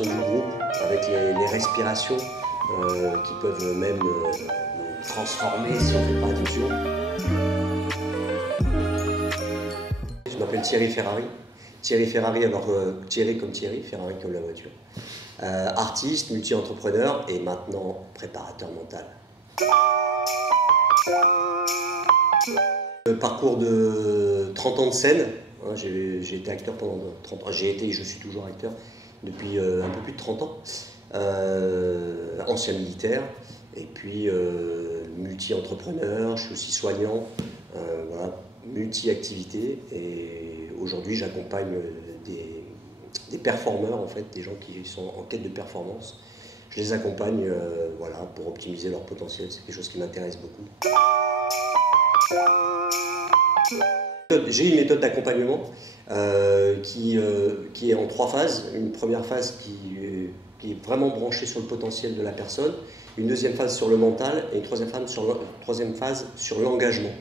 Du groupe avec les respirations qui peuvent même nous transformer si on ne fait pas attention. Je m'appelle Thierry Ferrari. Thierry Ferrari, alors Thierry comme Thierry, Ferrari comme la voiture. Artiste, multi-entrepreneur et maintenant préparateur mental. Parcours de 30 ans de scène. J'ai été acteur pendant 30 ans. J'ai été et je suis toujours acteur depuis un peu plus de 30 ans. Ancien militaire et puis multi-entrepreneur. Je suis aussi soignant. Voilà, multi-activité. Et aujourd'hui, j'accompagne des performeurs, en fait, des gens qui sont en quête de performance. Je les accompagne voilà, pour optimiser leur potentiel. C'est quelque chose qui m'intéresse beaucoup. J'ai une méthode d'accompagnement qui est en 3 phases. Une première phase qui est vraiment branchée sur le potentiel de la personne, une deuxième phase sur le mental et une troisième phase sur l'engagement.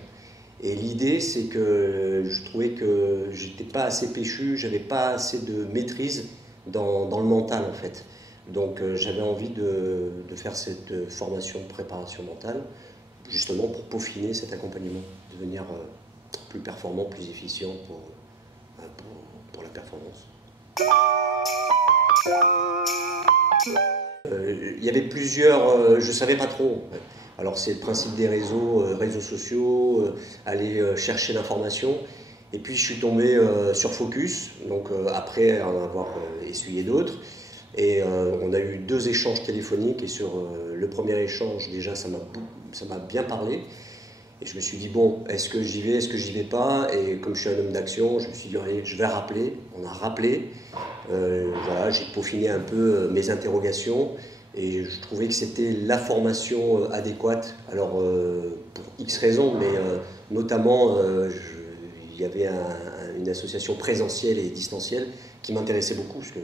Et l'idée, c'est que je trouvais que j'étais pas assez péchu, j'avais pas assez de maîtrise dans le mental en fait. Donc j'avais envie de faire cette formation de préparation mentale, justement pour peaufiner cet accompagnement, devenir plus performant, plus efficient pour la performance. Il y avait plusieurs, je ne savais pas trop. Alors c'est le principe des réseaux sociaux, aller chercher l'information. Et puis je suis tombé sur Focus, donc après en avoir essuyé d'autres. Et on a eu 2 échanges téléphoniques et sur le premier échange, déjà ça m'a bien parlé. Et je me suis dit, bon, est-ce que j'y vais, est-ce que j'y vais pas? Et comme je suis un homme d'action, je me suis dit, allez, je vais rappeler. On a rappelé. Voilà, j'ai peaufiné un peu mes interrogations et je trouvais que c'était la formation adéquate. Alors, pour X raisons, mais notamment, il y avait une association présentielle et distancielle qui m'intéressait beaucoup, parce que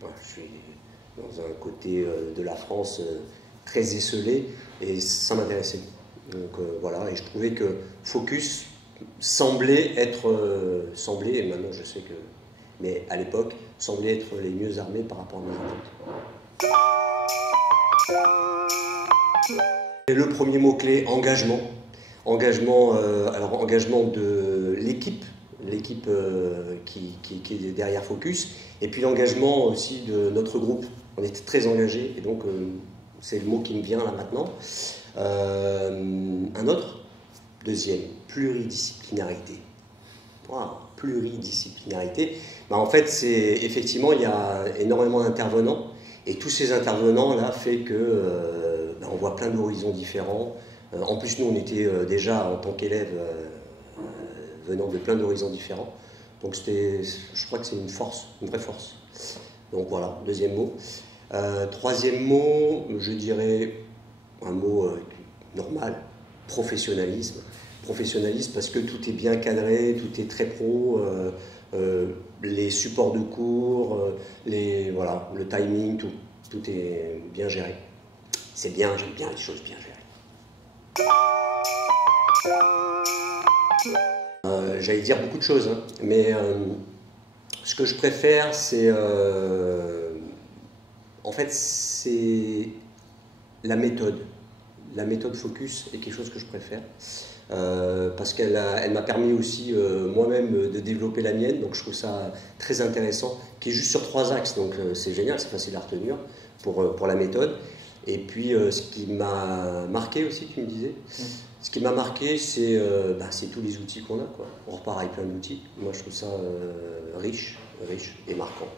voilà, je suis dans un côté de la France très esseulé et ça m'intéressait. Donc voilà, et je trouvais que Focus semblait être, et maintenant je sais que, mais à l'époque, semblait être les mieux armés par rapport à mes attentes. Et le premier mot-clé, engagement. Engagement, alors engagement de l'équipe qui est derrière Focus, et puis l'engagement aussi de notre groupe. On était très engagés, et donc c'est le mot qui me vient là maintenant. Un autre, deuxième, pluridisciplinarité. Wow, pluridisciplinarité. Ben, en fait, effectivement, il y a énormément d'intervenants et tous ces intervenants-là fait que on voit plein d'horizons différents. En plus, nous, on était déjà en tant qu'élèves venant de plein d'horizons différents. Donc, je crois que c'est une force, une vraie force. Donc voilà, deuxième mot. Troisième mot, je dirais un mot normal, professionnalisme. Professionnalisme parce que tout est bien cadré, tout est très pro, les supports de cours, voilà, le timing, tout est bien géré. C'est bien, j'aime bien les choses bien gérées. J'allais dire beaucoup de choses, hein, mais ce que je préfère, c'est en fait, c'est la méthode. La méthode Focus est quelque chose que je préfère parce qu'elle m'a permis aussi moi-même de développer la mienne, donc je trouve ça très intéressant, qui est juste sur 3 axes, donc c'est génial, c'est facile à retenir pour la méthode. Et puis ce qui m'a marqué aussi, tu me disais, ce qui m'a marqué, c'est tous les outils qu'on a, quoi. On repart avec plein d'outils. Moi je trouve ça riche et marquant.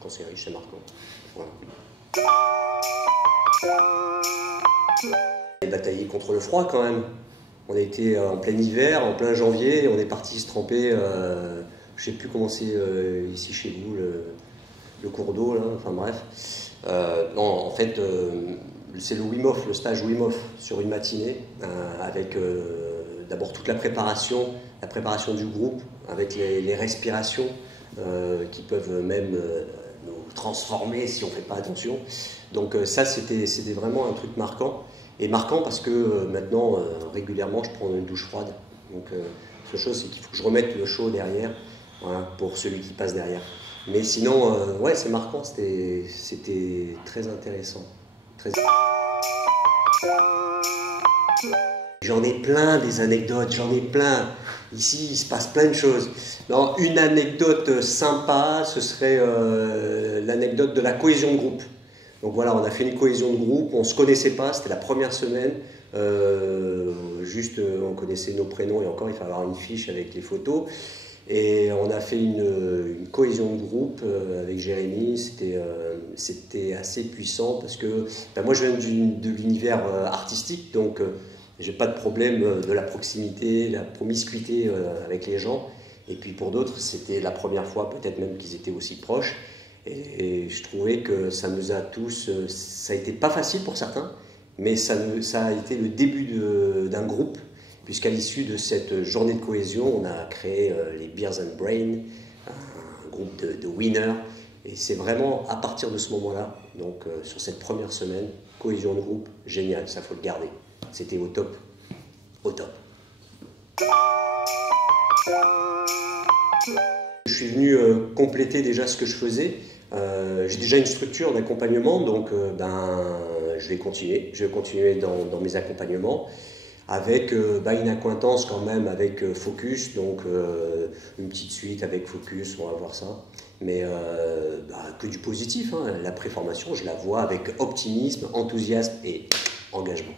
Quand c'est riche, c'est marquant. Voilà. On a bataillé contre le froid quand même. On était en plein hiver, en plein janvier, et on est parti se tremper, je sais plus comment c'est ici chez vous, le cours d'eau, là, enfin bref. Non, en fait, c'est le stage Wim Hof sur une matinée, avec d'abord toute la préparation du groupe, avec les respirations qui peuvent même nous transformer si on ne fait pas attention. Donc ça, c'était vraiment un truc marquant. Et marquant parce que maintenant, régulièrement, je prends une douche froide. Donc, la chose, c'est qu'il faut que je remette le chaud derrière, voilà, pour celui qui passe derrière. Mais sinon, ouais, c'est marquant, c'était très intéressant. Très... J'en ai plein des anecdotes, j'en ai plein. Ici, il se passe plein de choses. Non, une anecdote sympa, ce serait l'anecdote de la cohésion de groupe. Donc voilà, on a fait une cohésion de groupe, on ne se connaissait pas, c'était la première semaine. Juste, on connaissait nos prénoms et encore, il fallait avoir une fiche avec les photos. Et on a fait une cohésion de groupe avec Jérémy, c'était assez puissant parce que ben moi je viens de l'univers artistique, donc j'ai pas de problème de la proximité, la promiscuité avec les gens. Et puis pour d'autres, c'était la première fois peut-être même qu'ils étaient aussi proches. Et je trouvais que ça nous a tous, ça a été pas facile pour certains, mais ça a été le début d'un groupe. Puisqu'à l'issue de cette journée de cohésion, on a créé les Beers and Brain, un groupe de winners. Et c'est vraiment à partir de ce moment-là, donc sur cette première semaine, cohésion de groupe, génial, ça faut le garder. C'était au top, au top. Je suis venu compléter déjà ce que je faisais. J'ai déjà une structure d'accompagnement, donc je vais continuer dans mes accompagnements. Avec une accointance quand même avec Focus, donc une petite suite avec Focus, on va voir ça. Mais que du positif, hein. La préformation, je la vois avec optimisme, enthousiasme et engagement.